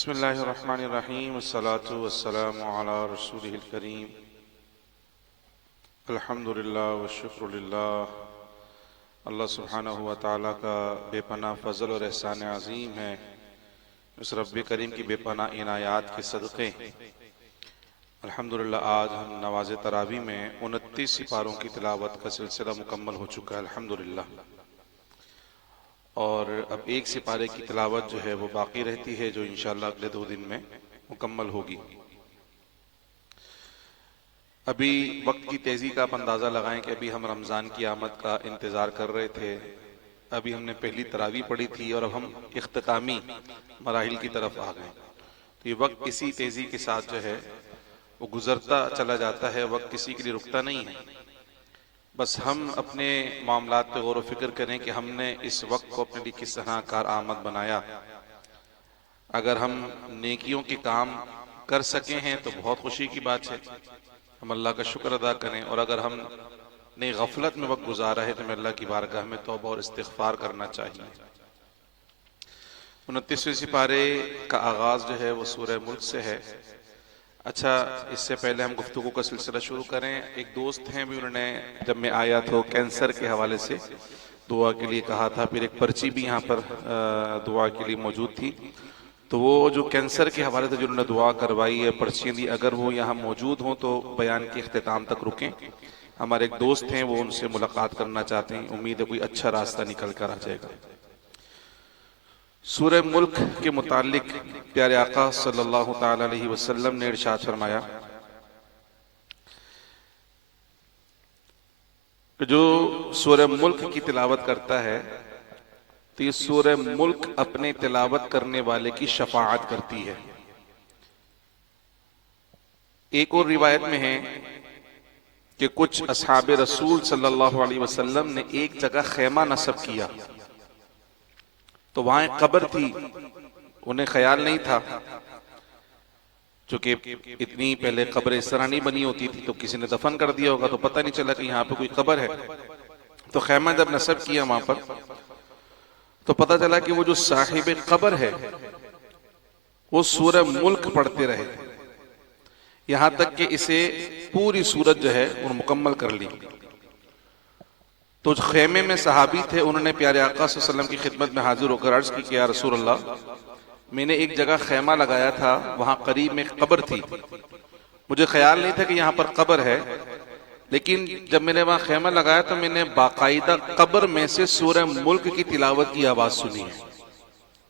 बिस्मिल्लाहिर्रहमानिर्रहीम अस्सलातु वस्सलामु अला रसूलिहिल करीम अल्हम्दुलिल्लाह व शुक्रुलिल्लाह। अल्लाह सुब्हानहु व तआला का बेपनाह फजल और एहसान अजीम है। उस रब्बे करीम की बेपनाह इनायात के सदक़े अल्हम्दुलिल्लाह आज हम नवाज़े तरावी में 29 सिपारों की तिलावत का सिलसिला मुकम्मल हो चुका है अल्हम्दुलिल्लाह। और अब एक सिपारे की तिलावत जो है वो बाकी रहती है, जो इंशाअल्लाह अगले 2 दिन में मुकम्मल होगी। अभी वक्त की तेज़ी का आप अंदाज़ा लगाएं कि अभी हम रमज़ान की आमद का इंतज़ार कर रहे थे। अभी हमने पहली तरावी पढ़ी थी और अब हम इख्तितामी मराहिल की तरफ आ गए। तो ये वक्त इसी तेज़ी के साथ जो है वो गुजरता चला जाता है। वक्त किसी के लिए रुकता नहीं है। बस हम अपने मामलात पे गौर व फिक्र करें कि हमने इस वक्त को अपने लिए किस तरह कारआमद बनाया। अगर हम नेकियों के काम कर सके हैं तो बहुत खुशी की बात है, हम अल्लाह का शुक्र अदा करें। और अगर हम ने गफलत में वक्त गुजारा है तो हमें अल्लाह की बारगाह में तौबा और इस्तिग़फ़ार करना चाहिए। 29वें सिपारे का आगाज़ जो है वो सूरह मुल्क से है। अच्छा, इससे पहले हम गुफ्तगू का सिलसिला शुरू करें। एक दोस्त हैं, भी उन्होंने जब मैं आया तो कैंसर के हवाले से दुआ के लिए कहा था। फिर एक पर्ची भी यहाँ पर दुआ के लिए मौजूद थी। तो वो जो कैंसर के हवाले से जिन्होंने दुआ करवाई है, पर्चियाँ दी, अगर वो यहाँ मौजूद हों तो बयान के इख्तिताम तक रुकें। हमारे एक दोस्त हैं, वो उनसे मुलाकात करना चाहते हैं। उम्मीद है कोई अच्छा रास्ता निकल कर आ जाएगा। सूरह मुल्क के मुतालिक प्यारे आका सल्लल्लाहु ताला अलैहि वसल्लम ने इरशाद फरमाया कि जो सूरह मुल्क की तिलावत करता है तो ये सूरह मुल्क अपने तिलावत करने वाले की शफाअत करती है। एक और रिवायत में है कि कुछ असहाबे रसूल सल्लल्लाहु अलैहि वसल्लम ने एक जगह खैमा नस्ब किया, तो वहां एक कब्र थी। उन्हें ख्याल नहीं था, चूंकि इतनी पहले कब्र इस तरह नहीं बनी होती थी, तो किसी ने दफन कर दिया होगा, तो पता नहीं चला कि यहाँ पे कोई कब्र है। तो खैमा जब नस्ब किया वहां पर, तो पता चला कि वो जो साहिब कब्र है वो सूरह मुल्क पढ़ते रहे, यहां तक कि इसे पूरी सूरत जो है वो मुकम्मल कर ली। तो खेमे में सहाबी थे, उन्होंने प्यारे आका सल्लल्लाहु अलैहि वसल्लम की खिदमत में हाजिर होकर अर्ज की कि या रसूल अल्लाह, मैंने एक जगह खेमा लगाया था, वहां करीब में कब्र थी। मुझे ख्याल नहीं था कि यहाँ पर कब्र है, लेकिन जब मैंने वहां खेमा लगाया तो मैंने बाकायदा कब्र में से सूरह मुल्क की तिलावत की आवाज सुनी है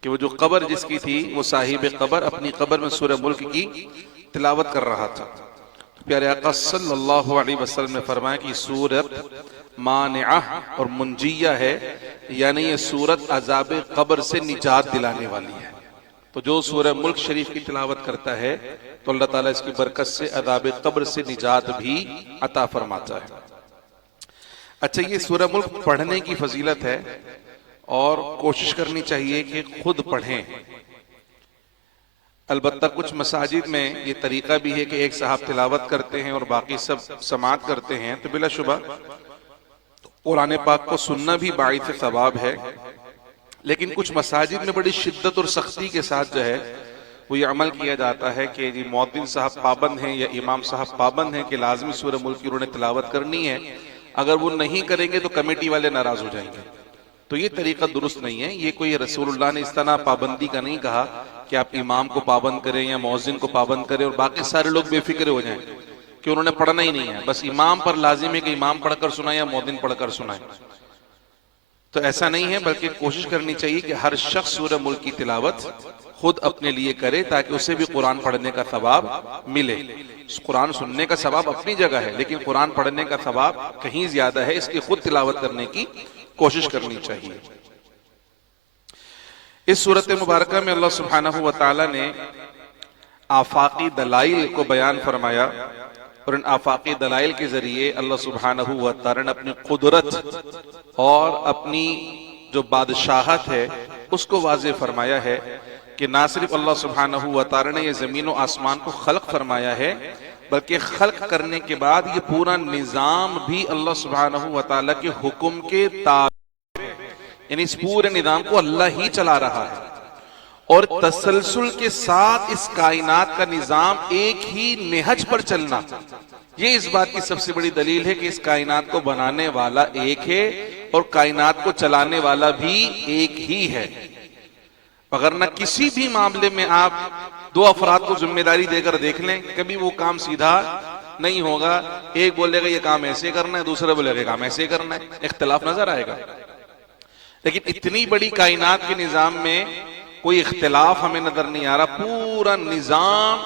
कि वो जो कब्र जिसकी थी वो साहिब कब्र अपनी कब्र में सूरह मुल्क की तिलावत कर रहा था। प्यारे आका सल्लल्लाहु अलैहि वसल्लम ने फरमाया कि सूरत मानिअह और मुंजिया है, यानी ये सूरत अजाब कब्र से निजात दिलाने वाली है। तो जो सूरह मुल्क शरीफ की तिलावत करता है तो अल्लाह ताला इसकी बरकत से अजाब कब्र से निजात भी अता फरमाता है। अच्छा, ये सूरह मुल्क पढ़ने की फजीलत है और कोशिश करनी चाहिए कि खुद पढ़ें। अलबत्ता कुछ मसाजिद में ये तरीका भी है कि एक साहब तिलावत करते हैं और बाकी सब समात करते हैं, तो बिलाशुबा कुरान पाक को सुनना भी बाइस सवाब है। लेकिन कुछ मसाजिद में बड़ी शिद्दत और सख्ती के साथ जो है वो ये अमल किया जाता है कि जी मुअद्दिन साहब पाबंद हैं या इमाम साहब पाबंद हैं कि लाजमी सूरह मुल्क की उन्होंने तिलावत करनी है। अगर वो नहीं करेंगे तो कमेटी वाले नाराज हो जाएंगे। तो ये तरीका दुरुस्त नहीं है। ये कोई रसूलुल्लाह ने इस तरह पाबंदी का नहीं कहा कि आप इमाम को पाबंद करें या मुअज्जिन को पाबंद करें और बाकी सारे लोग बेफिक्र हो जाएं कि उन्होंने पढ़ना ही नहीं है, बस इमाम पर लाजिम है कि इमाम पढ़कर सुनाए या मुअद्दिन पढ़कर सुनाए। तो ऐसा नहीं है, बल्कि कोशिश करनी चाहिए कि हर शख्स सूरह मुल्क की तिलावत खुद अपने लिए करे ताकि उसे भी कुरान पढ़ने का सवाब मिले। कुरान सुनने का सवाब अपनी जगह है, लेकिन कुरान पढ़ने का सवाब कहीं ज्यादा है, इसकी खुद तिलावत करने की कोशिश करनी चाहिए। इस सूरत मुबारका में अल्लाह सुब्हानहु व तआला ने आफाकी दलाइल को बयान फरमाया और इन आफाकी दलाइल के जरिए अल्लाह सुब्हानहु व तआला ने अपनी कुदरत और अपनी जो बादशाहत है उसको वाज़ेह फरमाया है कि ना सिर्फ अल्लाह सुब्हानहु व तआला ने ये जमीन और आसमान को खल्क फरमाया है, बल्कि खल्क करने के बाद ये पूरा निजाम भी अल्लाह सुब्हानहु व तआला के हुक्म के ताबे, यानी इस पूरे निजाम को अल्लाह ही चला रहा है। और तसलसल के साथ इस कायनात का निजाम एक ही नेहज पर चलना, ये इस बात की सबसे बड़ी दलील है कि इस कायनात को बनाने वाला एक है और कायनात को चलाने वाला भी एक ही है। अगर न किसी भी मामले में आप दो अफराद को जिम्मेदारी देकर देख लें, कभी वो काम सीधा नहीं होगा। एक बोलेगा ये काम ऐसे करना है, दूसरा बोलेगा ये काम ऐसे करना है, इख्तिलाफ नजर आएगा। लेकिन इतनी बड़ी कायनात के निजाम में कोई इख्तिलाफ हमें नजर नहीं आ रहा। पूरा निजाम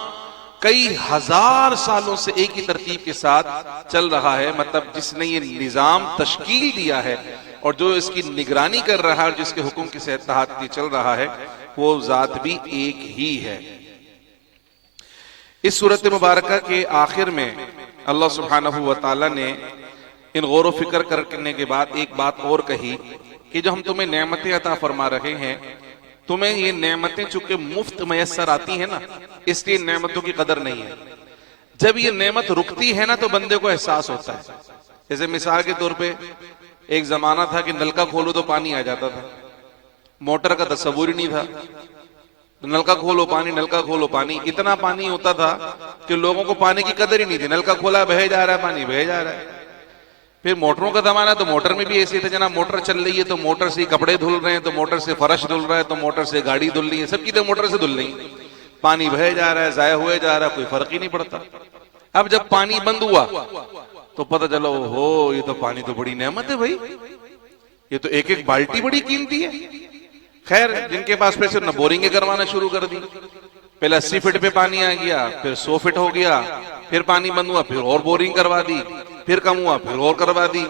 कई हजार सालों से एक ही तरतीब के साथ चल रहा है। मतलब जिसने ये निजाम तश्कील दिया है और जो इसकी निगरानी कर रहा है और जिसके हुक्म के तहत ये चल रहा है, वो जात भी एक ही है। इस सूरत मुबारक के आखिर में अल्लाह सुब्हानहू व तआला ने इन गौर फिक्र करने के बाद एक बात और कही कि जो हम तुम्हें नेमतें अता फरमा रहे हैं, तुम्हें ये नेमतें चूंकि मुफ्त मयसर आती है ना, इसलिए नेमतों की कदर नहीं है। जब ये नेमत रुकती है ना तो बंदे को एहसास होता है। जैसे मिसाल के तौर पे एक जमाना था कि नलका खोलो तो पानी आ जाता था, मोटर का तस्वुर ही नहीं था। नलका खोलो पानी, नलका खोलो पानी, इतना पानी होता था कि लोगों को पानी की कदर ही नहीं थी। नलका खोला बह जा रहा है, पानी बह जा रहा है। फिर मोटरों का जमाना, तो मोटर में भी ऐसे था, जना मोटर चल रही है तो मोटर से कपड़े धुल रहे हैं, तो मोटर से फर्श धुल रहा है, तो मोटर से गाड़ी धुल रही है, सबकी तो मोटर से धुल रही है। पानी बह जा रहा है, जाया हुए जा रहा है, कोई फर्क ही नहीं पड़ता। अब जब पानी बंद हुआ तो पता चला हो ये तो पानी तो बड़ी नेमत है भाई, ये तो एक एक बाल्टी बड़ी कीमती है। खैर जिनके पास पैसे न बोरिंग करवाना शुरू कर दी। पहले 80 फीट पे पानी आ गया, फिर 100 फीट हो गया, फिर पानी बंद हुआ, फिर और बोरिंग करवा दी, फिर कम हुआ, फिर और करवा दी।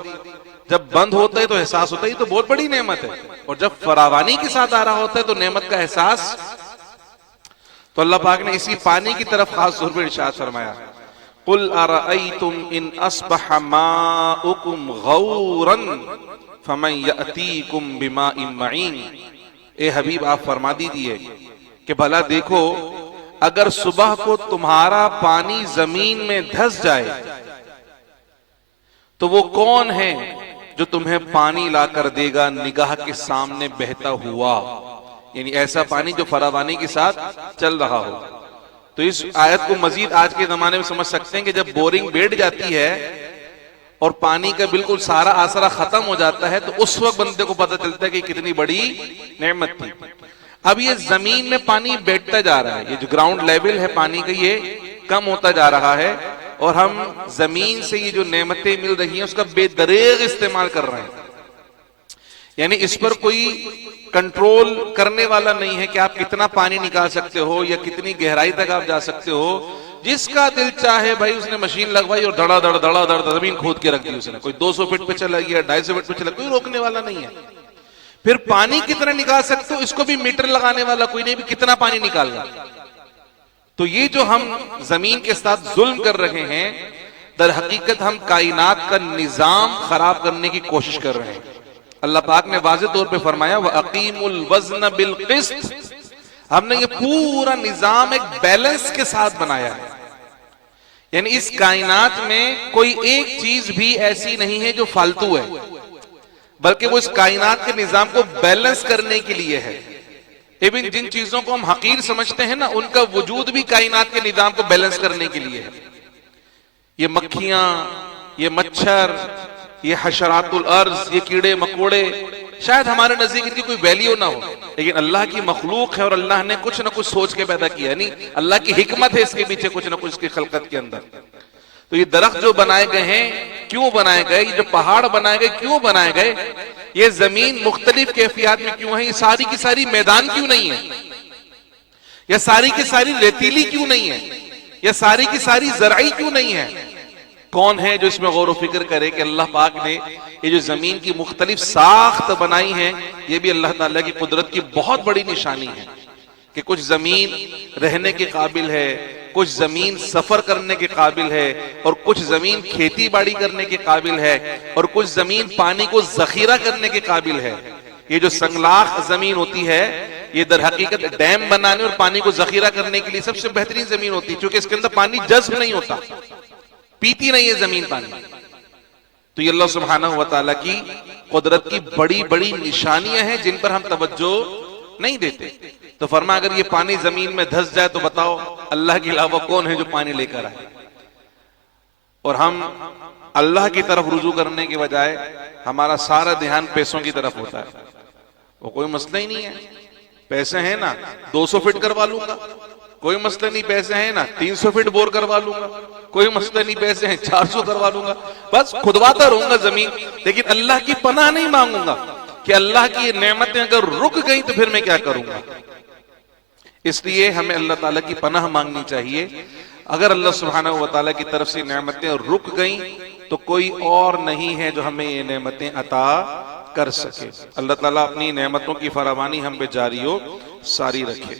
जब बंद होता है तो एहसास होता है तो बहुत बड़ी नेमत है, और जब फरावानी के साथ आ रहा होता है तो नेमत का एहसास। तो अल्लाह पाक ने इसी पानी की तरफ खास तौर पर इरशाद फरमाया, कुल अरअयतुम इन अस्बह माउकुम गौरन फमन यअतीकुम बिमाइन मईन। ए हबीब आप फरमा दीजिए कि भला देखो अगर सुबह को तुम्हारा पानी जमीन में धंस जाए तो वो कौन है जो तुम्हें पानी लाकर देगा निगाह के सामने बहता हुआ, यानी ऐसा पानी जो फरावानी के साथ चल रहा हो। तो इस आयत को मजीद आज के जमाने में समझ सकते हैं कि जब बोरिंग बैठ जाती है और पानी का बिल्कुल सारा आसरा खत्म हो जाता है तो उस वक्त बंदे को पता चलता है कि कितनी बड़ी नेमत थी। अब ये जमीन में पानी बैठता जा रहा है, ये जो ग्राउंड लेवल है पानी का ये कम होता जा रहा है, और हम जमीन से ये जो नेमतें मिल रही हैं उसका बेदरेग इस्तेमाल कर रहे हैं। यानी इस पर कोई कंट्रोल करने वाला नहीं है कि आप कितना पानी निकाल सकते हो या कितनी गहराई तक आप जा सकते हो। जिसका दिल चाहे भाई उसने मशीन लगवाई और धड़ा जमीन खोद के रख दी उसने। कोई 200 फीट पे चला गया, 250 फीट पे चला, कोई रोकने वाला नहीं है। फिर पानी कितना निकाल सकते हो इसको भी मीटर लगाने वाला कोई नहीं, भी कितना पानी निकाल रहा। तो ये जो हम जमीन के साथ जुल्म कर रहे हैं, दर हकीकत हम कायनात का निजाम खराब करने की कोशिश कर रहे हैं। अल्लाह पाक ने वाज़ेह तौर पे फरमाया व अकीमुल वज़्न बिल क़िस्त। हमने ये पूरा निजाम एक बैलेंस के साथ बनाया है, यानी इस कायनात में कोई एक चीज भी ऐसी नहीं है जो फालतू है, बल्कि वो इस कायनात के निजाम को बैलेंस करने के लिए है। इवन जिन चीजों को हम हकीर समझते हैं ना, उनका वजूद भी कायनात के निजाम को बैलेंस करने के लिए है। ये मक्खियां, ये मच्छर, ये हशरातुल अर्ज, ये कीड़े मकोड़े, शायद हमारे नजदीक इनकी कोई वैल्यू ना हो, लेकिन अल्लाह की मखलूक है और अल्लाह ने कुछ ना कुछ सोच के पैदा किया। नहीं, अल्लाह की हिकमत है इसके पीछे कुछ ना कुछ इसकी खलकत के अंदर। तो ये दरख्त जो बनाए गए हैं क्यों बनाए गए, ये जो पहाड़ बनाए गए क्यों बनाए गए, ये जमीन मुख्तलिफ कैफियत में क्यों है, ये सारी की सारी मैदान क्यों नहीं है, या सारी की सारी रेतीली क्यों नहीं है, या सारी की सारी ज़राई क्यों नहीं है। कौन है जो इसमें गौर फिक्र करे कि अल्लाह पाक ने ये जो जमीन की मुख्तलिफ साख्त बनाई है, ये भी अल्लाह ताला की कुदरत की बहुत बड़ी निशानी है कि कुछ जमीन रहने के काबिल है, कुछ जमीन सफर करने के काबिल है, और कुछ जमीन खेती बाड़ी करने के काबिल है, और कुछ जमीन पानी को जखीरा करने के काबिल है। ये जो संगलाख जमीन होती है ये दर हकीकत डैम बनाने और पानी को जखीरा करने के लिए सबसे बेहतरीन जमीन होती है, क्योंकि इसके अंदर पानी जज्ब नहीं होता, पीती नहीं है जमीन पानी। तो ये अल्लाह सुब्हानहू व तआला की कुदरत की बड़ी बड़ी निशानियां हैं जिन पर हम तवज्जो नहीं देते। तो फरमा अगर ये पानी जमीन में धंस जाए तो बताओ अल्लाह के अलावा कौन है जो पानी लेकर आए। और हम अल्लाह की तरफ रुजू करने के बजाय हमारा सारा ध्यान पैसों की तरफ होता है। वो कोई मसला ही नहीं है, पैसे हैं ना 200 फीट करवा लूंगा, कोई मसला नहीं, पैसे हैं ना 300 फीट बोर करवा लूंगा, कोई मसला नहीं, पैसे हैं 400 करवा लूंगा, बस खुदवाता रहूंगा जमीन, लेकिन अल्लाह की पनाह नहीं मांगूंगा कि अल्लाह की नेमतें अगर रुक गई तो फिर मैं क्या करूंगा। इसलिए हमें अल्लाह ताला की पनाह मांगनी चाहिए। अगर अल्लाह सुब्हानहू व तआला की तरफ से नेमतें रुक गई तो कोई और नहीं है जो हमें ये नेमतें अता कर सके। अल्लाह ताला अपनी नेमतों की फरावानी हम पे जारी हो सारी रखे।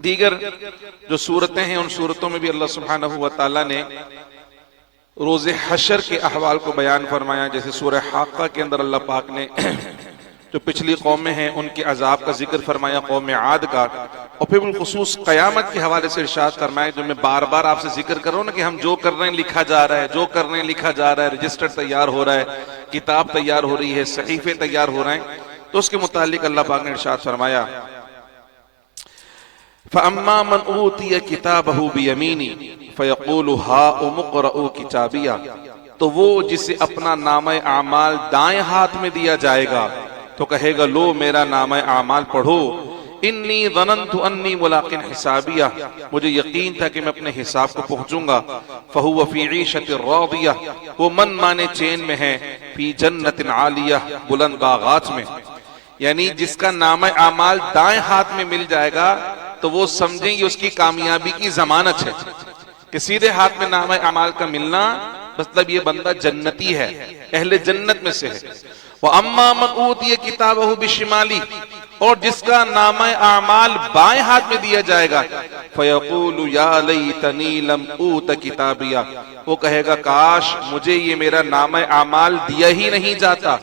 दीगर जो सूरतें हैं उन सूरतों में भी अल्लाह सुब्हानहू व तआला ने रोज़े हशर के अहवाल को बयान फरमाया। जैसे सूरह हाक़ा के अंदर अल्लाह पाक ने जो पिछली कौमें हैं उनके अजाब का जिक्र फरमाया, कौम आद का, और फिर बिलखुसूस क़यामत के हवाले से इरशाद फरमाया, जो मैं बार बार आपसे जिक्र कर रहा हूं ना कि हम जो कर रहे हैं लिखा जा रहा है, जो कर रहे हैं लिखा जा रहा है, रजिस्टर तैयार हो रहा है, किताब तैयार हो रही है, सहीफे तैयार हो रहे हैं। तो उसके मुतालिक अल्लाह पाक ने इरशाद फरमाया, फ़अम्मा मन ऊतिया किताबहु बियमीनी फ़यक़ूलु हाउम इक़्रऊ किताबिया, तो वो जिसे अपना नामे आमाल दाएं हाथ में दिया जाएगा तो कहेगा लो मेरा नामे आमाल पढ़ो, इन्नी ज़नन्तु अन्नी मुलाक़िन हिसाबिया, मुझे यकीन था कि मैं अपने हिसाब को पहुंचूंगा। फ़हुव फ़ी ईशतिन रादिया, वो मन माने चैन में है, फ़ी जन्नतिन आलिया, बुलंद बागात में। यानी जिसका नामे आमाल दाएं हाथ में मिल जाएगा तो वो समझेंगे उसकी कामयाबी की जमानत है कि सीधे हाथ में नामे आमाल का मिलना मतलब ये बंदा जन्नती है, अहले जन्नत में से है। वो अम्मा मन ऊतिया किताबहु बिशिमाली, और जिसका नामे आमाल बाएं हाथ में दिया जाएगा, फयक़ूलु या लैतनी लम ऊत किताबिया, वो कहेगा काश मुझे ये मेरा नामे आमाल दिया ही नहीं जाता,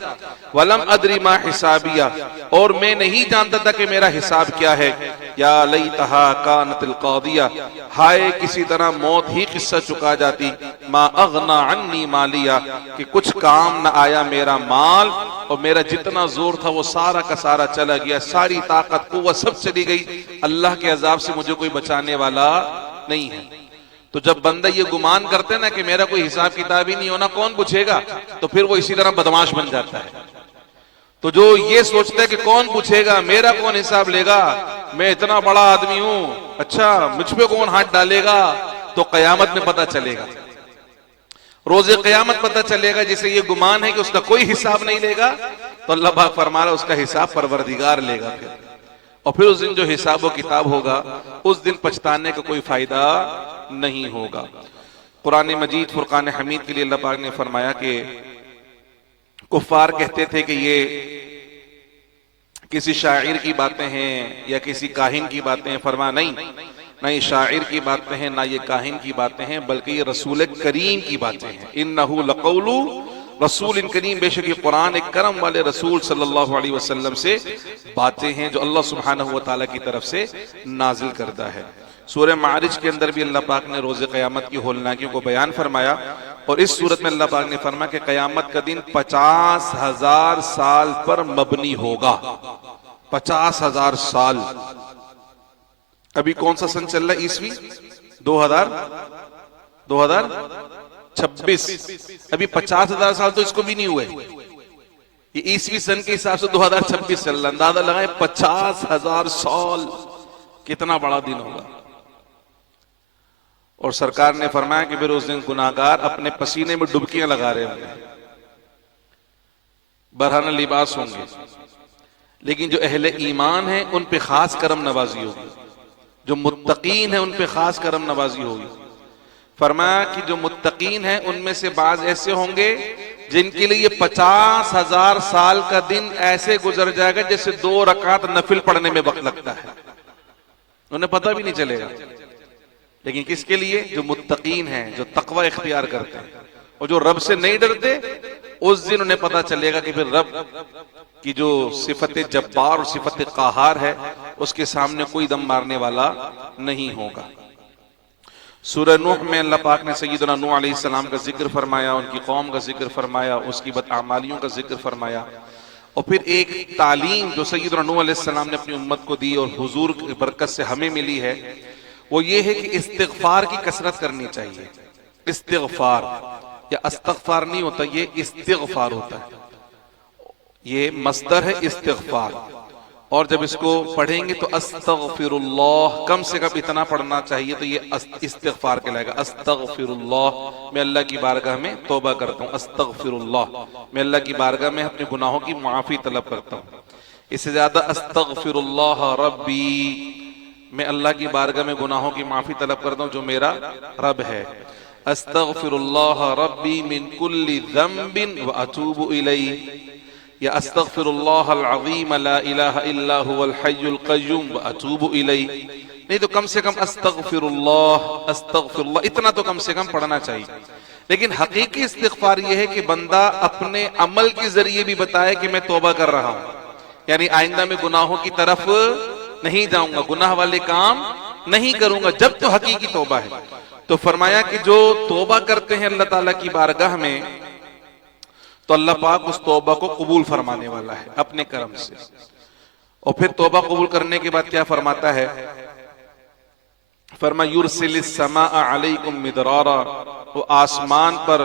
वलम अदरी मा हिसाबिया, और मैं नहीं जानता था कि मेरा हिसाब क्या है, या लैतहा कानतिल क़ादिया, हाय किसी तरह मौत ही किस्सा चुका जाती, मा अगना अन्नी मालिया, कि कुछ काम न आया मेरा माल, और मेरा जितना जोर था वो सारा का सारा चला गया, सारी ताकत कुव्वत सब चली गई, अल्लाह के अजाब से मुझे कोई बचाने वाला नहीं है। तो जब बंदा ये गुमान करते ना कि मेरा कोई हिसाब किताब ही नहीं होना, कौन पूछेगा, तो फिर वो इसी तरह बदमाश बन जाता है। तो जो ये सोचता है कि कौन पूछेगा, मेरा कौन हिसाब लेगा, मैं इतना बड़ा आदमी हूं, अच्छा मुझ पे कौन हाथ डालेगा, तो कयामत में पता चलेगा, रोज़े कयामत पता चलेगा। जिसे ये गुमान है कि उसका कोई हिसाब नहीं लेगा, तो अल्लाह पाक फरमा रहा उसका हिसाब परवरदिगार लेगा फिर, और फिर उस दिन जो हिसाब व किताब होगा उस दिन पछताने का कोई फायदा नहीं होगा। कुरान मजीद फुरकान हमीद के लिए अल्लाह पाक ने फरमाया कि कुफ्फार कहते थे कि ये किसी शायर की बातें हैं या किसी काहिन की बातें हैं। फरमा नहीं, ना ये शायर की बातें हैं, ना ये काहिन की बातें हैं, बल्कि ये रसूल करीम की बातें हैं। इन्नहु लक़ौलु रसूल करीम, बेशक ये कुरान एक करम वाले रसूल सल्लल्लाहु अलैहि वसल्लम से बातें हैं जो अल्लाह सुब्हानहू व तआला की तरफ से नाजिल करता है। सूरह मारिज के अंदर भी अल्लाह पाक ने रोज़े क़यामत की होलनाकियों को बयान फरमाया, और इस सूरत में अल्लाह पाक ने फरमाया कि क़यामत का दिन 50,000 साल पर मबनी होगा। 50,000 साल। अभी कौन सा सन चल रहा है? ईस्वी 2026। अभी 50,000 साल तो इसको भी नहीं हुए, ये ईस्वी सन के हिसाब से 2026 चल रहा। अंदाजा लगाए 50,000 साल कितना बड़ा दिन होगा। और सरकार ने फरमाया कि फिर उस दिन गुनाहगार अपने पसीने में डुबकियां लगा रहे होंगे, बरहना लिबास होंगे, लेकिन जो अहले ईमान है उन पे खास करम नवाजी होगी, जो मुत्तकीन है उन पे खास करम नवाजी होगी। फरमाया कि जो मुत्तकीन है उनमें से बाज ऐसे होंगे जिनके लिए 50,000 साल का दिन ऐसे गुजर जाएगा जैसे 2 रकात नफिल पढ़ने में वक्त लगता है, उन्हें पता भी नहीं चलेगा। लेकिन किसके लिए? जो मुत्तकीन हैं, जो तकवा इख्तियार करते हैं, और जो रब से नहीं डरते, उस दिन उन्हें पता चलेगा कि फिर रब की जो सिफत जब्बार और सिफत क़हार है उसके सामने कोई दम मारने वाला नहीं होगा। सूरह नूह में अल्लाह पाक ने सय्यदना नूह अलैहिस्सलाम का जिक्र फरमाया, उनकी कौम का जिक्र फरमाया, उसकी बदआमालियों का जिक्र फरमाया, और फिर एक तालीम जो सैयदना नूह अलैहिस्सलाम ने अपनी उम्मत को दी और हुजूर की बरकत से हमें मिली है, वो ये है कि इस्तिगफार की कसरत करनी चाहिए। इस्तिगफार या अस्तगफार नहीं होता, ये इस्तिगफार होता है, ये मस्दर है इस्तिगफार। और जब इसको पढ़ेंगे तो अस्तगफिरुल्लाह कम से कम इतना पढ़ना चाहिए, तो ये इस्तिगफार कहलाएगा। अस्तगफिरुल्लाह, मैं अल्लाह की बारगाह में तौबा करता हूँ। अस्तगफिरुल्लाह, मैं अल्लाह की बारगाह में अपने गुनाहों की माफी तलब करता हूँ। इससे ज्यादा अस्तगफिरुल्लाह रब्बी, मैं अल्लाह की बारगाह में गुनाहों की माफी तलब करता हूँ जो मेरा रब है। अस्तगफिरुल्लाह रब्बी मिन कुल्ली ज़ंबिन व अतूबु इलैहि, या अस्तगफिरुल्लाह अल-अज़ीम ला इलाहा इल्ला हुवल हय्युल क़य्यूम व अतूबु इलैहि। नहीं तो कम से कम अस्तगफिरुल्लाह इतना तो कम से कम पढ़ना चाहिए। लेकिन हकीकी इस्तिगफार यह है कि बंदा अपने अमल के जरिए भी बताए कि मैं तौबा कर रहा हूं, यानी आइंदा में गुनाहों की तरफ नहीं जाऊंगा, गुनाह वाले काम नहीं करूंगा, जब तो हकीकी तौबा है। तो फरमाया कि जो तौबा करते हैं अल्लाह ताला की बारगाह में, तो अल्लाह पाक उस तौबा को कबूल फरमाने वाला है अपने करम से। और फिर तौबा कबूल करने के बाद क्या फरमाता है, फरमा युरसिलिस समाअ अलैकुम मिदरारा, वो आसमान पर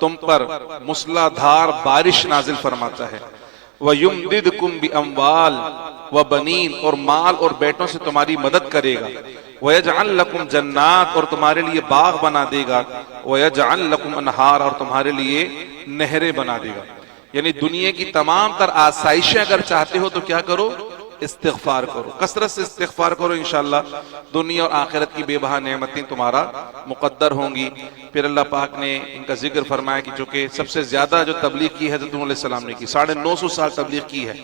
तुम पर मूसलाधार बारिश नाजिल फरमाता है। व युमदिदकुम बिअमवाल व बनीन, और माल और बेटों से तुम्हारी मदद करेगा। व यजअल लकुम जन्नात, और तुम्हारे लिए बाग बना देगा। व यजअल लकुम अनहार, और तुम्हारे लिए नहरें बना देगा। यानी दुनिया की तमाम तर आसाइशें अगर चाहते हो तो क्या करो, इस्तिगफार करो, कसरत से इस्तिगफार करो, इंशाअल्लाह दुनिया और आखिरत की बेबहा नेमतें तुम्हारा मुकद्दर होंगी। फिर अल्लाह पाक ने इनका जिक्र फरमाया कि चूंकि सबसे ज्यादा जो तबलीग की हज़रत नूह अलैहिस्सलाम ने की, 950 साल तबलीग की है,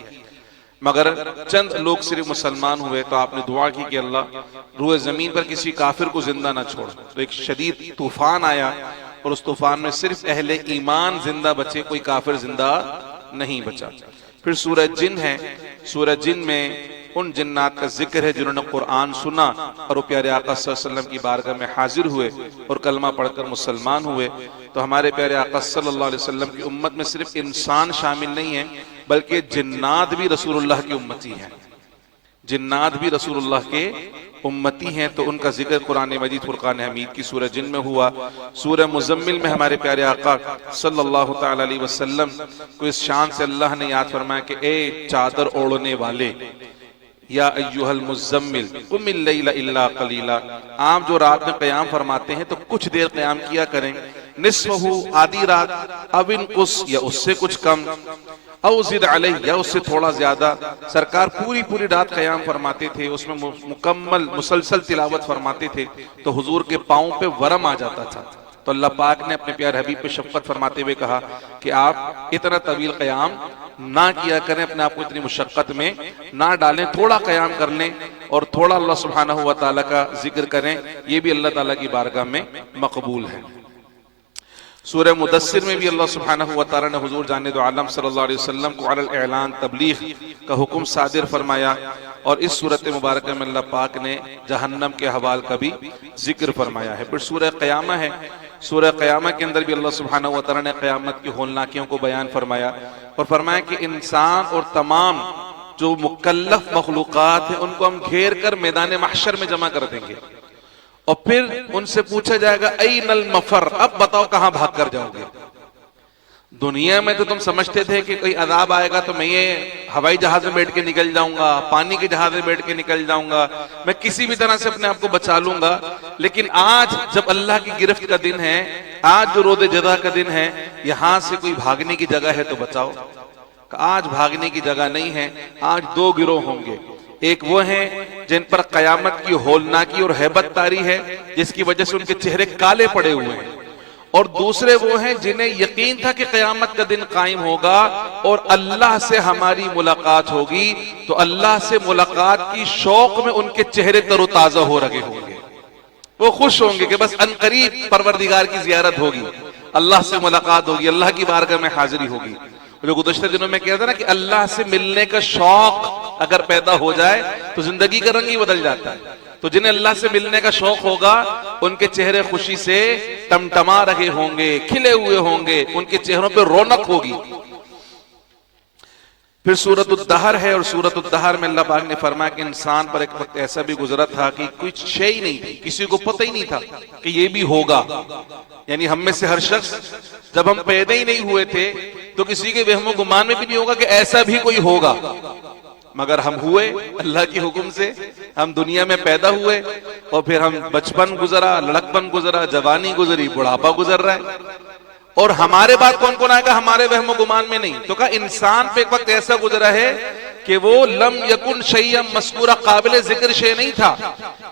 मगर चंद लोग सिर्फ मुसलमान हुए। तो आपने दुआ की कि अल्लाह रूए जमीन पर किसी काफिर को जिंदा ना छोड़। तो एक शदीद तूफान आया और उस तूफान में सिर्फ अहले ईमान जिंदा बचे, कोई काफिर जिंदा नहीं बचा। फिर सूरह जिन है, सूरह जिन में उन जिन्नात का जिक्र है जिन्होंने कुरान सुना और वो प्यारे आका सल्लल्लाहु अलैहि वसल्लम की बारगाह में हाजिर हुए और कलमा पढ़कर मुसलमान हुए। तो हमारे प्यारे आका सल्लल्लाहु अलैहि वसल्लम की उम्मत में सिर्फ इंसान शामिल नहीं है, बल्कि जिन्नात भी रसूलुल्लाह की उम्मती हैं, जिन्नात भी रसूलुल्लाह के उम्मती हैं। तो उनका जिक्र कुरान मजीद फुरकान हमीद की सूरह जिन में हुआ। सूरह मुज़म्मिल में हमारे प्यारे आका सल्लल्लाहु तआला अलैहि वसल्लम को इस शान से अल्लाह ने याद फरमाया कि ए चादर ओढ़ने वाले, या अय्युहल मुज़म्मिल कुमिल लैला इल्ला कलीला, आप जो रात में क़याम फरमाते हैं तो कुछ देर क़याम किया करें। निस्फहु, आधी रात, अविन कुस, या उससे कुछ कम, औ ज़िद अलैहि, या उससे थोड़ा ज्यादा। सरकार पूरी पूरी रात क़याम फरमाते थे, उसमें मुकम्मल मुसलसल तिलावत फरमाते थे, तो हुजूर के पाँव पे वरम आ जाता था। तो अल्लाह पाक ने अपने प्यारे हबीब पे शफ़क़त फरमाते हुए कहा कि आप इतना तवील क़याम ना किया करें, अपने आप को इतनी मुशक्क़त में ना डालें, थोड़ा क़याम कर लें और थोड़ा अल्लाह सुब्हानहू व तआला का जिक्र करें। ये भी अल्लाह ताला की बारगाह में मकबूल है। सूरह मुदस्सिर में भी अल्लाह सुब्हानहू व तआला ने हुजूर जाने दो आलम सल्लल्लाहु अलैहि वसल्लम को अलल ऐलान तबलीग का हुक्म सादिर फरमाया। और इस सूरत मुबारक में अल्लाह पाक ने जहन्नम के हवाल का भी जिक्र फरमाया है। फिर सूरह क़यामा है, सूरह क़यामा के अंदर भी अल्लाह सुब्हानहू व तआला ने क़यामत की होलनाकियों को बयान फरमाया और फरमाया कि इंसान और तमाम जो मुकल्लफ मखलूक़ात हैं उनको हम घेर कर मैदान महशर में जमा कर देंगे और फिर उनसे पूछा जाएगा ऐनल मफर, अब बताओ कहां भाग कर जाओगे। दुनिया में तो तुम समझते थे कि कोई अजाब आएगा तो मैं ये हवाई जहाज में बैठ के निकल जाऊंगा, पानी के जहाज में बैठ के निकल जाऊंगा, मैं किसी भी तरह से अपने आप को बचा लूंगा। लेकिन आज जब अल्लाह की गिरफ्त का दिन है, आज जो रोदे जदा का दिन है, यहां से कोई भागने की जगह है तो बचाओ। आज भागने की जगह नहीं है। आज दो गिरोह होंगे, एक वो हैं जिन पर कयामत की होलनाकी और हैबत तारी है जिसकी वजह से उनके चेहरे काले पड़े हुए हैं, और दूसरे वो हैं जिन्हें यकीन था कि कयामत का दिन कायम होगा और अल्लाह से हमारी मुलाकात होगी। तो अल्लाह से मुलाकात की शौक में उनके चेहरे तरोताजा हो रहे होंगे, वो खुश होंगे कि बस अनकरीब परवरदिगार की जियारत होगी, अल्लाह से मुलाकात होगी, अल्लाह की बारगाह में हाजिरी होगी। जो गुज़श्ता दिनों में कहता ना कि अल्लाह से मिलने का शौक अगर पैदा हो जाए तो जिंदगी का रंग ही बदल जाता है। तो जिन्हें अल्लाह से मिलने का शौक होगा उनके चेहरे खुशी से टमटमा रहे होंगे, खिले हुए होंगे, उनके चेहरों पे रौनक होगी। फिर सूरत उद्दहर है, और सूरत उद्दहर में अल्लाह पाक ने फरमाया कि इंसान पर एक वक्त ऐसा भी गुजरा था कि कुछ शय ही नहीं थी, किसी को पता ही नहीं था कि ये भी होगा। यानी हम में से हर शख्स जब हम पैदा ही नहीं हुए थे तो किसी के वहमो गुमान में भी नहीं होगा कि ऐसा भी कोई होगा, मगर हम हुए अल्लाह के हुक्म से। हम दुनिया में पैदा हुए और फिर हम बचपन गुजरा, लड़कपन गुजरा, जवानी गुजरी, बुढ़ापा गुजर रहा है, और हमारे बाद कौन कौन आएगा? हमारे वहमो गुमान में नहीं। तो कहा इंसान पे एक वक्त ऐसा गुजरा है कि वो लम यकुन शैयम मस्कूरा, काबिल जिक्र शे नहीं था,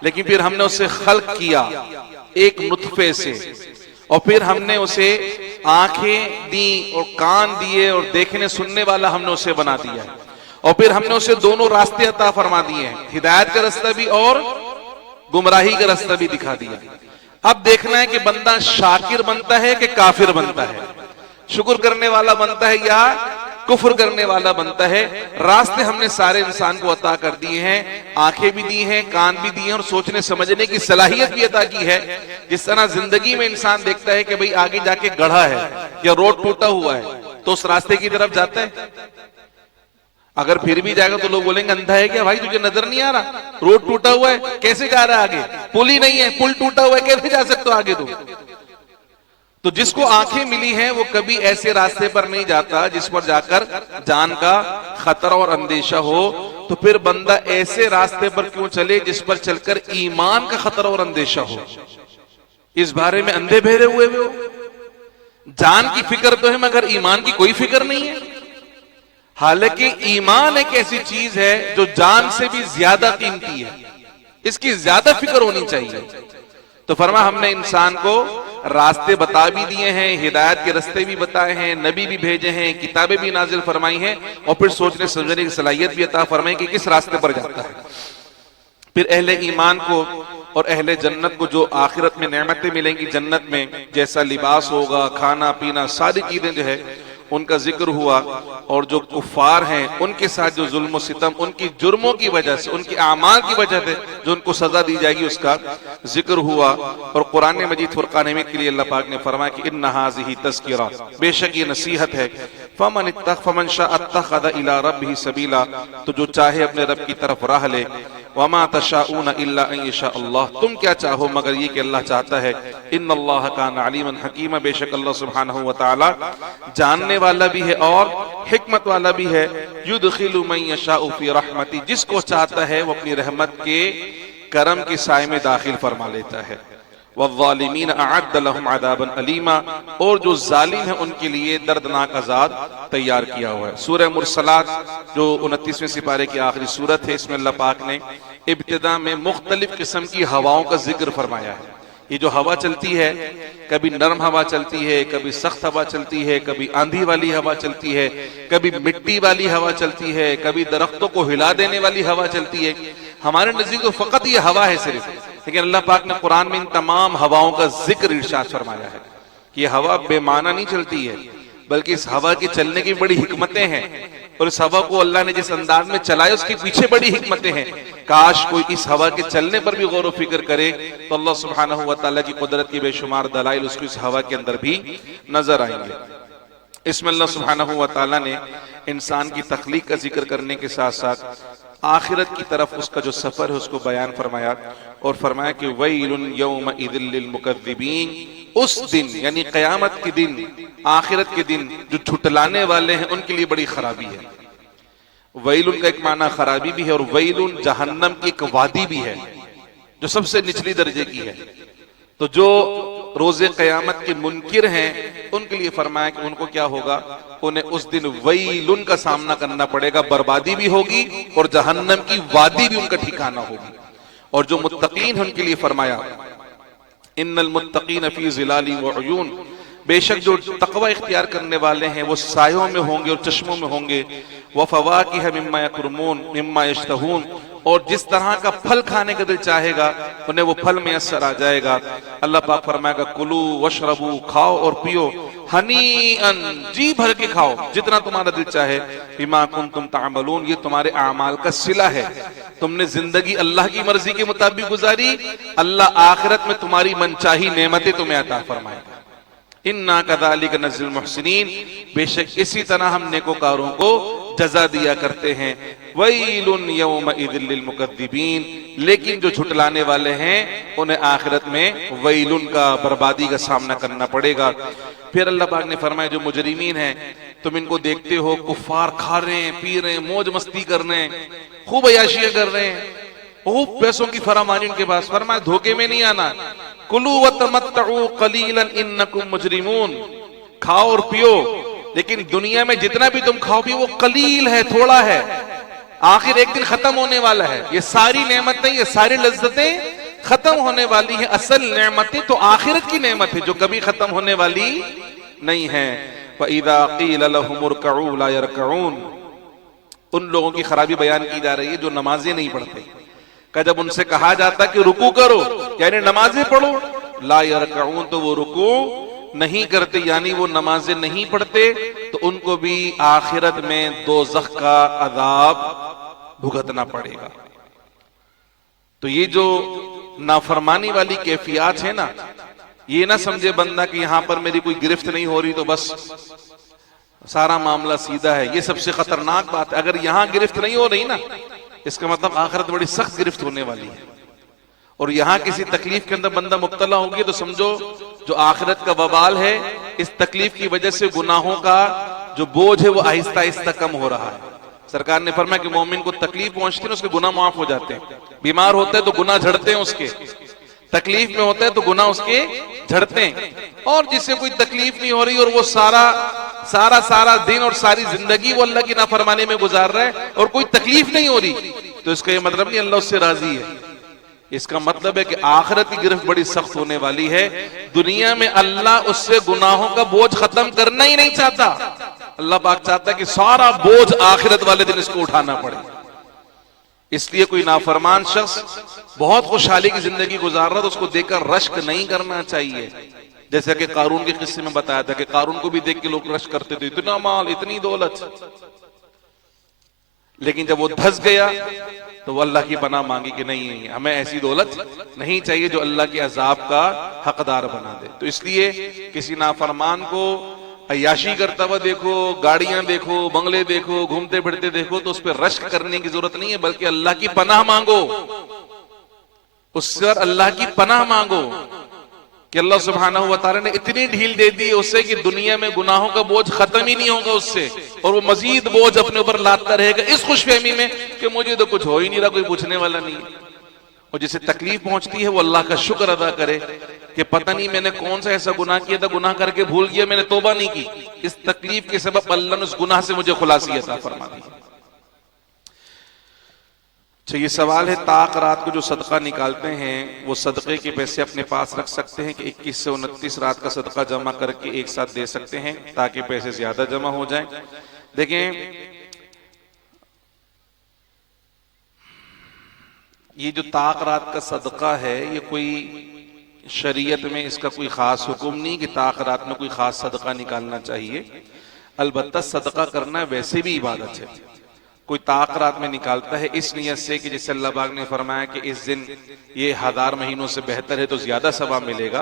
लेकिन फिर हमने उसे खल्क किया एक नुतफे से, और फिर हमने उसे आंखें दी और कान दिए और देखने सुनने वाला हमने उसे बना दिया, और फिर हमने उसे दोनों रास्ते अता फरमा दिए हैं, हिदायत का रास्ता भी और गुमराही का रास्ता भी दिखा दिया। अब देखना है कि बंदा शाकिर बनता है कि काफिर बनता है, शुक्र करने वाला बनता है या कुफ्र करने वाला बनता है। रास्ते हमने सारे इंसान को अता कर दिए हैं, आंखें भी दी हैं, कान भी दिए हैं, और सोचने समझने की सलाहियत भी अता की है। जिस तरह जिंदगी में इंसान देखता है कि भाई आगे जाके गढ़ा है या रोड टूटा हुआ है तो उस रास्ते की तरफ जाता है, अगर फिर भी जाएगा तो लोग बोलेंगे अंधा है क्या भाई, तुझे नजर नहीं आ रहा, रोड टूटा हुआ है कैसे जा रहा है आगे, पुल ही नहीं है, पुल टूटा हुआ है कैसे जा सकते हो आगे तुम। तो जिसको आंखें मिली हैं वो कभी ऐसे रास्ते पर नहीं जाता जिस पर जाकर जान का खतरा और अंदेशा हो। तो फिर बंदा ऐसे रास्ते पर क्यों चले जिस पर चलकर ईमान का खतरा और अंदेशा हो। इस बारे में अंधे बहरे हुए हो, जान की फिक्र तो है मगर ईमान की कोई फिक्र नहीं है। हालांकि ईमान एक ऐसी चीज है जो जान से भी ज्यादा कीमती है, इसकी ज्यादा फिक्र होनी चाहिए। तो फरमा हमने इंसान को रास्ते बता भी दिए हैं, हिदायत के रास्ते भी बताए हैं, नबी भी भेजे हैं, किताबें भी नाजिल फरमाई हैं, और फिर सोचने समझने की सलाहियत भी अता फरमाई कि किस रास्ते पर जाता है। फिर अहले ईमान को और अहले जन्नत को जो आखिरत में नेमतें मिलेंगी जन्नत में, जैसा लिबास होगा, खाना पीना, सारी चीजें जो है उनका जिक्र हुआ। और जो कुफार हैं उनके साथ जो जुल्म सितम, उनकी जुर्मों की वजह से, उनकी आमाल की वजह से जो उनको सजा दी जाएगी उसका जिक्र हुआ। और कुरान मजीद फुरकान हमीद के लिए अल्लाह पाक ने फरमाया कि इन्ना हाज़िही तज़किरा, बेशक ये नसीहत है। फमन शाअ अत्तखज़ इला रब्बिही सबीला, तो जो चाहे अपने रब की तरफ राह ले। वमा तशाऊन इल्ला अन यशा अल्लाह, तुम क्या चाहो मगर ये कि अल्लाह चाहता है। इन्नल्लाह कान अलीमन हकीमा, बेशक अल्लाह सुब्हानहु व तआला जानने वाला भी है और हिकमत वाला भी है। युदखिलु मन यशाउ फी रहमती, जिसको चाहता है वो अपनी रहमत के करम के साए में दाखिल फरमा लेता है। वज़्ज़ालिमीन अअद्द लहुम अज़ाबन अलीमा, और जो जालिम है उनके लिए दर्दनाक अज़ाब तैयार किया हुआ है। सूरह मुरसलात जो 29वें सिपारे की आखिरी सूरत है, इसमें अल्लाह पाक ने इब्तिदा में मुख्तलिफ किस्म की हवाओं का जिक्र फरमाया है। ये जो हवा चलती है, कभी नरम हवा चलती है, कभी सख्त हवा चलती है, कभी आंधी वाली हवा चलती है, कभी मिट्टी वाली हवा चलती है, कभी दरख्तों को हिला देने वाली हवा चलती है। हमारे नजदीक तो फकत ये हवा है सिर्फ, लेकिन अल्लाह पाक ने कुरान में इन तमाम हवाओं का जिक्र इरशाद फरमाया है कि ये हवा बेमाना नहीं चलती है, बल्कि इस हवा के चलने की बड़ी हिकमतें हैं, और इस हवा को अल्लाह ने जिस अंदाज में चलाया उसके पीछे बड़ी हिकमतें हैं। काश कोई इस हवा के चलने पर भी गौर व फिक्र करे तो अल्लाह सुब्हानहु व तआला की कुदरत की बेशुमार दलाइल उसको इस हवा के अंदर भी नजर आएंगे। इसमें अल्लाह सुब्हानहु व तआला ने इंसान की तख्लीक का जिक्र करने के साथ साथ आखिरत की तरफ उसका जो सफर है उसको बयान फरमाया, और फरमाया कि वैलुन यौमइज़िल लिलमुकज़्ज़िबीन, उस दिन यानी क़यामत के दिन, आखिरत के दिन जो झुटलाने वाले हैं उनके लिए बड़ी खराबी है। वैलुन का एक माना खराबी भी है, और वैलुन जहन्नम की एक वादी भी है जो सबसे निचली दर्जे की है। तो जो रोजे क़यामत के मुनकिर हैं उनके लिए फरमाया कि उनको क्या होगा, उन्हें उस दिन वैलुन का सामना करना पड़ेगा, बर्बादी भी होगी और जहन्नम की वादी भी उनका ठिकाना होगी। और जो मुत्तकीन है उनके लिए फरमाया इन्नल मुत्तकीन फी ज़िलालिन व उयून, बेशक जो तकवा इख्तियार करने वाले हैं वो सायों में होंगे और चश्मों में होंगे। व फवाकिह मिम्मा यकरुमून मिम्मा यश्तहून, और जिस तरह का फल खाने का दिल चाहेगा उन्हें वो फल मैसर आ जाएगा। अल्लाह पाक फरमाएगा कुलू वशरबू, खाओ और पियो, हनीअन, जी भर के खाओ जितना तुम्हारा दिल चाहे, बिमा कुंतुम तामलून, ये तुम्हारे आमाल का सिला है। तुमने जिंदगी अल्लाह की मर्जी के मुताबिक गुजारी, अल्लाह आखिरत में तुम्हारी मनचाही नेमतें तुम्हें अता फरमाएगा। इन्ना कज़ालिक नज़्ज़िल मुहसिनीन, बेशक इसी तरह हम नेकोकारों को जजा दिया करते हैं। वैलुन यौमइज़िल लिलमुकद्दिबीन, लेकिन जो झुटलाने वाले हैं उन्हें आखिरत में वैलुन का, बर्बादी का सामना करना पड़ेगा। फिर अल्लाह पाक ने फरमाया जो मुजरिमीन हैं तुम इनको देखते हो, कुफ्फार खा रहे हैं, पी रहे हैं, मौज मस्ती कर रहे हैं, खूब अय्याशियां कर रहे हैं, खूब पैसों की फरामानी उनके पास। फरमाया धोखे में नहीं आना। कुलू व तमत्तउ कलीलन इन्नकुम मुजरिमून, खाओ और पियो, लेकिन दुनिया में जितना भी तुम खाओ पियो वो कलील है, थोड़ा है, आखिर एक दिन खत्म होने वाला है। ये सारी नेमतें, ये सारी लज्जतें खत्म होने वाली हैं। असल नेमतें तो आखिरत की नेमत है जो कभी खत्म होने वाली नहीं है। फ़इज़ा क़ील लहुम इरकऊ ला यरकऊन, उन लोगों की खराबी बयान की जा रही है जो नमाजें नहीं पढ़ते। का जब उनसे कहा जाता कि रुकू करो, यानी नमाजें पढ़ो, ला यरकऊन, तो वो रुकू नहीं करते, यानी वो नमाजें नहीं पढ़ते, तो उनको भी आखिरत में दोज़ख का अज़ाब भुगतना पड़ेगा। तो ये जो नाफरमानी वाली कैफियत है ना, ये ना समझे बंदा कि यहां पर मेरी कोई गिरफ्त नहीं हो रही तो बस सारा मामला सीधा है। ये सबसे खतरनाक बात है। अगर यहां गिरफ्त नहीं हो रही ना, इसका मतलब आखिरत बड़ी सख्त गिरफ्त होने वाली है। और यहां किसी तकलीफ के अंदर बंदा मुब्तला होगी तो समझो जो आखिरत का वबाल है, इस तकलीफ की वजह से गुनाहों का जो बोझ है वो आहिस्ता आहिस्ता कम हो रहा है। सरकार ने फरमाया कि मोमिन को तकलीफ पहुंचती है ना, उसके गुनाह माफ हो जाते हैं। बीमार होता है तो गुनाह झड़ते हैं उसके, तकलीफ में होता है तो गुनाह उसके झड़ते हैं। और जिससे कोई तकलीफ नहीं हो रही और वो सारा दिन और सारी जिंदगी वो अल्लाह की नाफरमानी में गुजार रहा है और कोई तकलीफ नहीं हो रही, तो इसका ये मतलब नहीं अल्लाह उससे राजी है। इसका मतलब है कि आखिरत की गिरफ्त बड़ी सख्त होने वाली है। दुनिया में अल्लाह उससे गुनाहों का बोझ खत्म करना ही नहीं चाहता। अल्लाह पाक चाहता है कि सारा बोझ आखिरत वाले दिन इसको उठाना पड़े। इसलिए कोई नाफरमान शख्स बहुत खुशहाली की जिंदगी गुजार रहा, तो उसको देखकर रश्क नहीं करना चाहिए। जैसे कि कारून के किस्से में बताया था कि कारून को भी देख के लोग रश्क करते थे, इतना माल, इतनी दौलत, लेकिन जब वो धस गया तो वो अल्लाह की पनाह मांगी कि नहीं, हमें ऐसी दौलत नहीं चाहिए जो अल्लाह के अजाब का हकदार बना दे। तो इसलिए किसी नाफरमान को अय्याशी करता हुआ देखो, गाड़ियां देखो, बंगले देखो, घूमते फिरते देखो, तो उस पर रश्क करने की जरूरत नहीं है, बल्कि अल्लाह की पनाह मांगो, उससे अल्लाह की पनाह मांगो कि अल्लाह सुब्हानहू व तआला ने इतनी ढील दे दी है उससे कि दुनिया में गुनाहों का बोझ खत्म ही नहीं होगा उससे, और वो मजीद बोझ अपने ऊपर लादता रहेगा इस खुशफहमी में कि मुझे तो कुछ हो ही नहीं रहा, कोई पूछने वाला नहीं है। और जिसे तकलीफ पहुंचती है वो अल्लाह का शुक्र अदा करे कि पता नहीं मैंने कौन सा ऐसा गुनाह किया था, गुनाह करके भूल गया, मैंने तौबा नहीं की, इस तकलीफ के सबब अल्लाह ने उस गुनाह से मुझे खुलासी अता फरमा दी। अच्छा, ये सवाल है, ताक रात को जो सदका निकालते हैं वो सदक़े के पैसे अपने पास रख सकते हैं कि 21 से 29 रात का सदका जमा करके एक साथ दे सकते हैं ताकि पैसे ज्यादा जमा हो जाएं? देखें, ये जो ताक रात का सदका है, ये कोई शरीयत में इसका कोई खास हुक्म नहीं कि ताक रात में कोई खास सदका निकालना चाहिए। अलबत्ता सदका करना वैसे भी इबादत है। कोई ताक रात में निकालता है इस नियत से कि जैसे अल्लाह पाक ने फरमाया कि इस दिन ये 1000 महीनों से बेहतर है तो ज्यादा सवाब मिलेगा,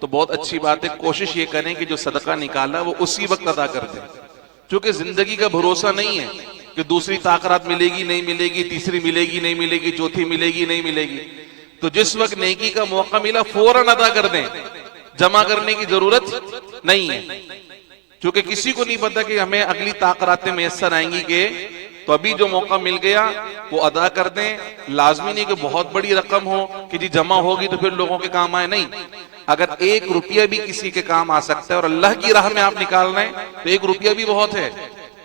तो बहुत अच्छी बात है। कोशिश ये करें कि जो सदका निकाला वो उसी वक्त अदा कर दें, क्योंकि जिंदगी का भरोसा नहीं है कि दूसरी ताक रात मिलेगी नहीं मिलेगी, तीसरी मिलेगी नहीं मिलेगी, चौथी मिलेगी नहीं मिलेगी। तो जिस वक्त नेकी का मौका मिला फौरन अदा कर दें, जमा करने की जरूरत नहीं है, क्योंकि किसी को नहीं पता कि हमें अगली ताक रातें मैसर आएंगी के, तो अभी जो मौका मिल गया वो अदा कर दें। लाजमी नहीं कि बहुत बड़ी रकम हो कि जी जमा होगी तो फिर लोगों के काम आए, नहीं। अगर 1 रुपया भी किसी के काम आ सकता है और अल्लाह की राह में आप निकाल रहे हैं तो 1 रुपया भी बहुत है,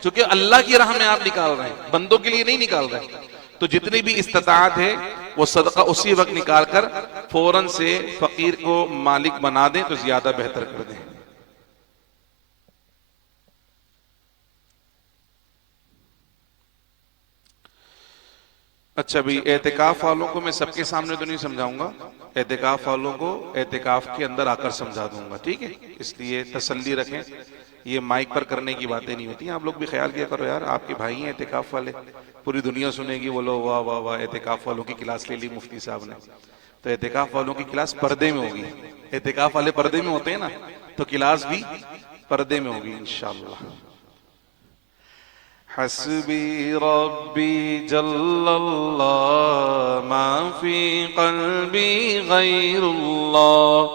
क्योंकि अल्लाह की राह में आप निकाल रहे हैं, बंदों के लिए नहीं निकाल रहे। तो जितनी भी इस्तिताअत है वो सदका उसी वक्त निकाल कर फौरन से फकीर को मालिक बना दें तो ज्यादा बेहतर कर दें। अच्छा भाई, एहतिकाफ वालों को मैं सबके सामने तो नहीं समझाऊंगा, एहतिकाफ वालों को एहतिकाफ के अंदर आकर समझा दूंगा, ठीक है? इसलिए तसल्ली रखें, ये माइक पर करने की बातें नहीं होती। आप लोग भी ख्याल किया करो यार, आपके भाई हैं एहतिकाफ वाले, पूरी दुनिया सुनेगी, बोलो वाह वाह वाह, एहतिकाफ वालों की क्लास ले ली मुफ्ती साहब ने। तो एहतिकाफ वालों की क्लास पर्दे में होगी, एहतिकाफ वाले पर्दे में होते हैं ना, तो क्लास भी पर्दे में होगी इंशाअल्लाह। हस्बी रब्बी जल्लल्लाह मा फी क़ल्बी गैरुल्लाह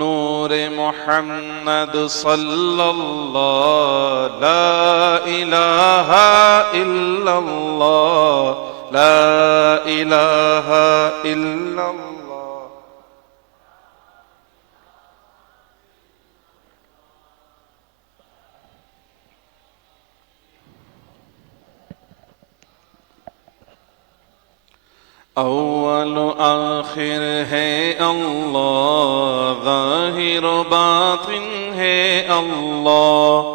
नूर मुहम्मद सल्लल्लाह ला इलाहा इल्लल्लाह ला इलाहा इल्लल्लाह। अव्वल आखिर है अल्लाह, ज़ाहिर बातिन है अल्लाह,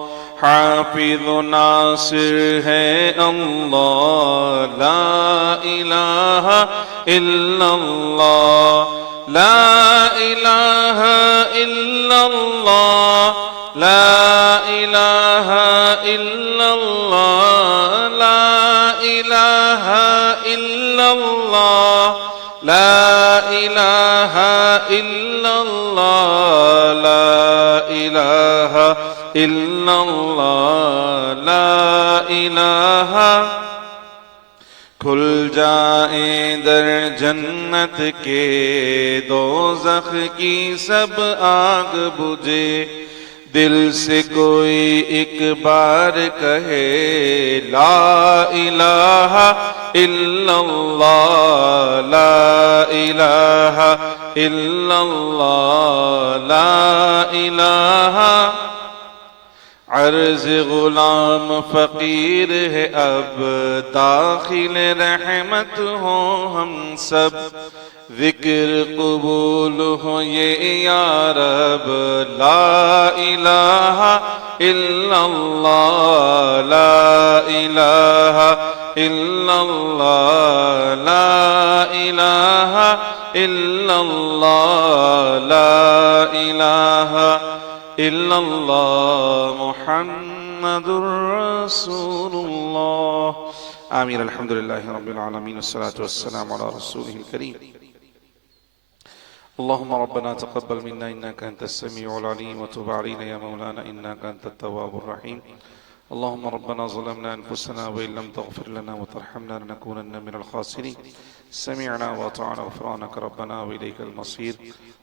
हाफिज़ नासिर है अल्लाह, ला इलाहा इल्लल्लाह ला इलाहा इल्लल्लाह ला इलाहा इल्लल्लाह ला इलाहा इल्लल्लाह ला इलाहा इल्लल्लाह ला इलाहा इल्लल्लाह ला इलाहा। खुल जाए दर जन्नत के, दोज़ख की सब आग बुझे, दिल से कोई एक बार कहे ला इलाहा इल्लल्लाह ला इलाहा इल्लल्लाह ला इलाहा। अर्ज़ गुलाम फ़कीर है अब, दाखिल रहमत हो हम सब, ज़िक्र कबूल हो ये या रब, ला इलाहा इल्लल्लाह ला इलाहा इल्लल्लाह ला इलाहा इल्लल्लाह ला इलाहा इल्लल्लाह मुहम्मदुर रसूलुल्लाह। आमीन। अल्हम्दुलिल्लाहि रब्बिल आलमीन वस्सलातु वस्सलामु अला रसूलिहिल करीम। अल्लाहुम्मा रब्बना तक़ब्बल मिन्ना इन्नका अंतस समीउल अलीम व तुब अलैना या मौलाना इन्नका अंतत तव्वाबुर रहीम। अल्लाहुम्मा रब्बना ज़लमना अनफुसना व इन लम तग़फिर लना व तरहमना लनकूनन्ना मिनल ख़ासिरीन। समिअना व अतअना ग़ुफ़रानक रब्बना व इलैकल मसीर।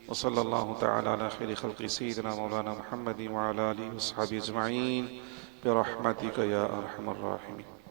व सल्लल्लाहु तआला अला खैरि ख़ल्क़ि सय्यिदिना मौलाना मुहम्मदिन व अला आलिहि व अस्हाबिहि अजमईन बिरहमतिका या अरहमर राहिमीन।